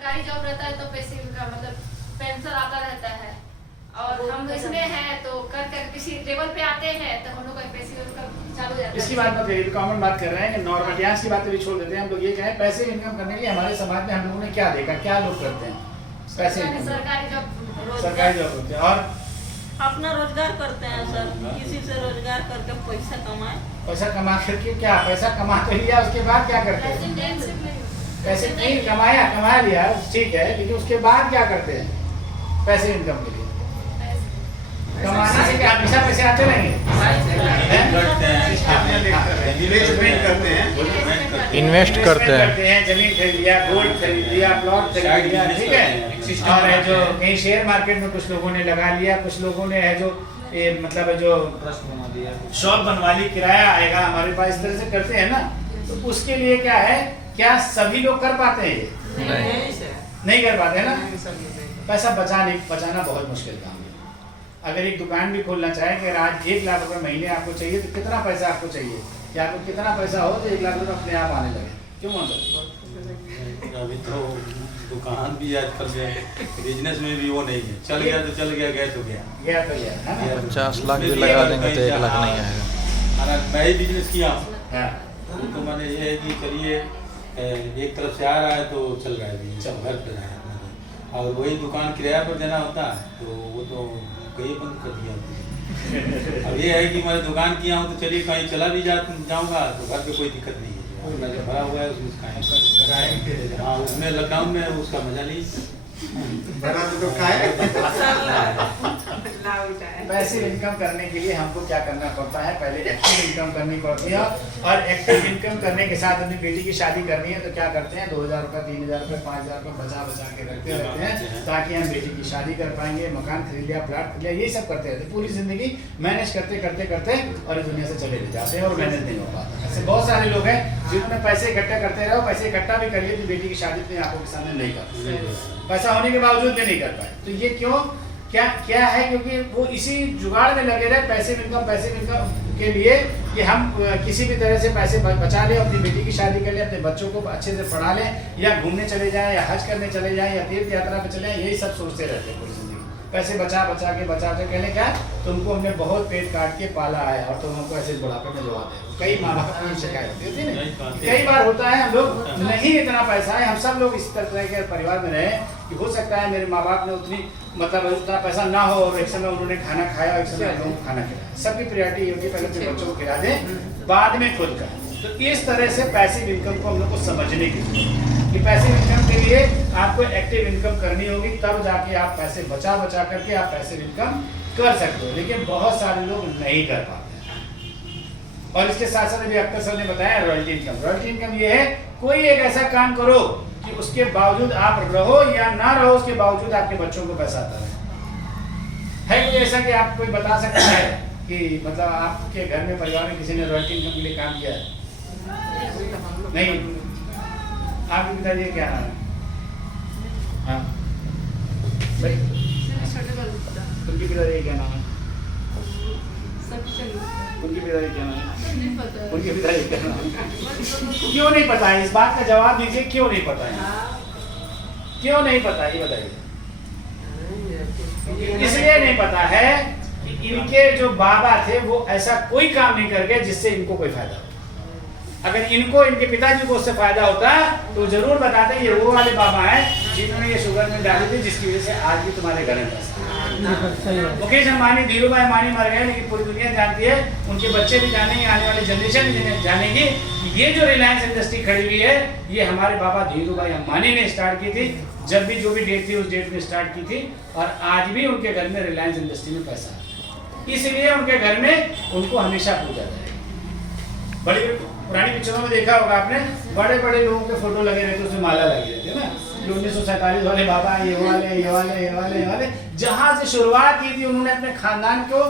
सरकारी जॉब रहता है तो पैसे का मतलब पेंशन आता रहता है, और हम इसमें हैं तो कर किसी लेवल पे आते हैं तो हम लोग का पैसे का चालू हो जाता है। इसकी बात मत करिए, कॉमन बात कर रहे हैं कि नॉर्मल डांस की बातें भी छोड़ देते हैं। हम लोग ये कहें पैसे इनकम करने के लिए हमारे समाज में हम लोगों ने क्या देखा, क्या लोग करते हैं पैसे सरकारी जॉब होते हैं और अपना रोजगार करते हैं सर, किसी से रोजगार करके पैसा कमाए। पैसा कमा करके क्या, पैसा कमा तो लिया उसके बाद क्या करते हैं? पैसे नहीं कमा लिया ठीक है, लेकिन उसके बाद क्या करते हैं पैसे इनकम के लिए? कमाने से क्या हमेशा पैसे आते रहेंगे? इन्वेस्ट करते हैं, जमीन खरीद लिया, गोल्ड खरीद लिया, प्लॉट खरीद लिया, ठीक है। और है जो कहीं शेयर मार्केट में कुछ लोगों ने लगा लिया, कुछ लोगों ने है जो मतलब है जो शॉप बनवा ली, किराया आएगा हमारे पास, इस तरह से करते हैं ना। तो उसके लिए क्या है, क्या सभी लोग कर पाते हैं? ये नहीं कर पाते ना। पैसा बचाना बहुत मुश्किल काम है। अगर एक दुकान भी खोलना चाहे कि आज 1 लाख रुपए महीने आपको चाहिए तो कितना पैसा आपको चाहिए? क्या आपको कितना पैसा हो तो 1 लाख रुपए अपने आप आने लगे? क्यों मतलब? अभी तो दुकान भी आजकल बिजनेस में भी वो नहीं है, चल गया तो चल गया, गया तो गया, गया तो गया है ना। 50 लाख भी लगा देंगे तो 1 लाख नहीं आएगा। मैं ही बिजनेस किया हूँ हाँ। तो मैंने ये है कि चलिए एक तरफ से आ रहा है तो चल रहा है, चल घर पे रहा है, और वही दुकान किराया पर देना होता है तो वो तो कहीं बंद कर दिया। अब ये है कि मैं दुकान किया हूँ तो चलिए कहीं चला भी जाऊँगा तो घर पे कोई दिक्कत नहीं है, अपना जो भरा हुआ है उसमें हाँ, उसमें लॉकडाउन में उसका मजा नहीं पैसे इनकम करने के लिए हमको क्या करना पड़ता है? पहले एक्टिव इनकम करनी पड़ती है, और एक्टिव इनकम करने के साथ अपनी बेटी की शादी करनी है तो क्या करते हैं? 2000 रुपये, 3000 रुपये, 5000 रुपये बचा के रखते रहते हैं ताकि हम बेटी की शादी कर पाएंगे, मकान खरीद लिया, प्लाट खरीद लिया, यही सब करते रहते। पूरी जिंदगी मैनेज करते और इस दुनिया से चले जाते हैं और मैनेज नहीं हो पाता। ऐसे बहुत सारे लोग हैं जिन्होंने पैसे इकट्ठा करते रहो, पैसे इकट्ठा भी कर लिए तो बेटी की शादी अपनी आंखों के सामने नहीं कर, पैसा होने के बावजूद भी नहीं कर पाए। तो ये क्यों, क्या है? क्योंकि वो इसी जुगाड़ में लगे रहे, पैसे इनकम के लिए कि हम किसी भी तरह से पैसे बचा लें, अपनी बेटी की शादी कर लें, अपने बच्चों को अच्छे से पढ़ा लें, या घूमने चले जाएं, या हज करने चले जाएं, या तीर्थ यात्रा पे चले जाएं, यही सब सोचते रहते हैं पूरी जिंदगी। पैसे बचा के कहने क्या, तुमको हमने बहुत पेट काट के पाला है और तुम हमको ऐसे बुढ़ापे में जवाब दे। कई माँ बाप की शिकायत होती है ना, कई बार होता है हम लोग नहीं इतना पैसा है, हम सब लोग इस तरह के परिवार में रहे कि हो सकता है मेरे माँ बाप ने उतना पैसा ना हो और एक समय उन्होंने खाना खाया, एक समय लोगों को खाना खिलाया। सबकी प्रायोरिटी ये होती है पहले अपने बच्चों को खिला दें, बाद में खुद का। तो इस तरह से पैसिव इनकम को हम लोग को समझने की कि पैसिव इनकम के लिए आपको एक्टिव इनकम करनी होगी, तब जाके आप पैसे बचा करके आप पैसिव इनकम कर सकते हो। लेकिन बहुत सारे लोग नहीं कर पाते हैं। और इसके साथ साथ अभी अख्तर सर ने बताया रॉयल्टी इनकम। रॉयल्टी इनकम ये है, कोई एक ऐसा काम करो कि उसके बावजूद आप रहो या ना रहो, उसके बावजूद आपके बच्चों को पैसा आता है कोई ऐसा कि आप कोई बता सकता है कि मतलब आपके घर में परिवार में किसी ने रॉयल्टी इनकम के लिए काम किया है? नहीं। आपके पिताजी क्या नाम है? हाँ भाई, उनके पिताजी क्या नाम है? उनके पिताजी क्या नाम है? उनके पिताजी क्या नाम है? क्यों नहीं पता है? इस बात का जवाब दीजिए, क्यों नहीं पता है? क्यों नहीं पता है ये बताइए। इसलिए नहीं पता है कि इनके जो बाबा थे वो ऐसा कोई काम नहीं कर गए जिससे इनको कोई फायदा हो। अगर इनको इनके पिताजी को उससे फायदा होता तो जरूर बताते ये वो वाले बाबा हैं जिन्होंने ये शुगर में डाली थी, जिसकी वजह से आज भी तुम्हारे घर में पैसा। मुकेश अंबानी, धीरूभाई अंबानी मर गए, लेकिन पूरी दुनिया जानती है, उनके बच्चे भी जानेंगे, आने वाली जनरेशन भी जानेगी ये जो रिलायंस इंडस्ट्री खड़ी हुई है ये हमारे बाबा धीरूभाई अंबानी ने स्टार्ट की थी। जब भी जो भी डेट थी उस डेट में स्टार्ट की थी, और आज भी उनके घर में रिलायंस इंडस्ट्री में पैसा है, इसलिए उनके घर में उनको हमेशा पूजा जाएगा। बड़ी पुरानी पिक्चरों में देखा होगा आपने, बड़े बड़े लोगों के फोटो लगे रहते, उसमें माला लगी रहती है ना, 1947 वाले बाबा, ये वाले जहां से शुरुआत की थी उन्होंने अपने खानदान को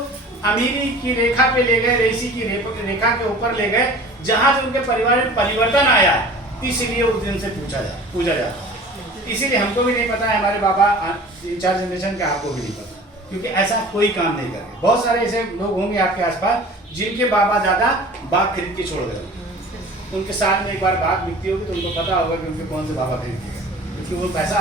अमीरी की रेखा पे ले गए, रेसी की रेखा के ऊपर ले गए, जहां से उनके परिवार में परिवर्तन आया, इसीलिए उस दिन से पूजा जाता है। इसीलिए हमको भी नहीं पता है, हमारे बाबा 3-4 जनरेशन का आपको भी नहीं पता, क्योंकि ऐसा कोई काम नहीं करते। बहुत सारे ऐसे लोग होंगे आपके आसपास जिनके बाबा दादा बाग खरीद के छोड़ गए, उनके साल में एक बार बाग बिकती होगी तो उनको पता होगा कि उनके कौन से बाबा खरीद के गए, क्योंकि वो पैसा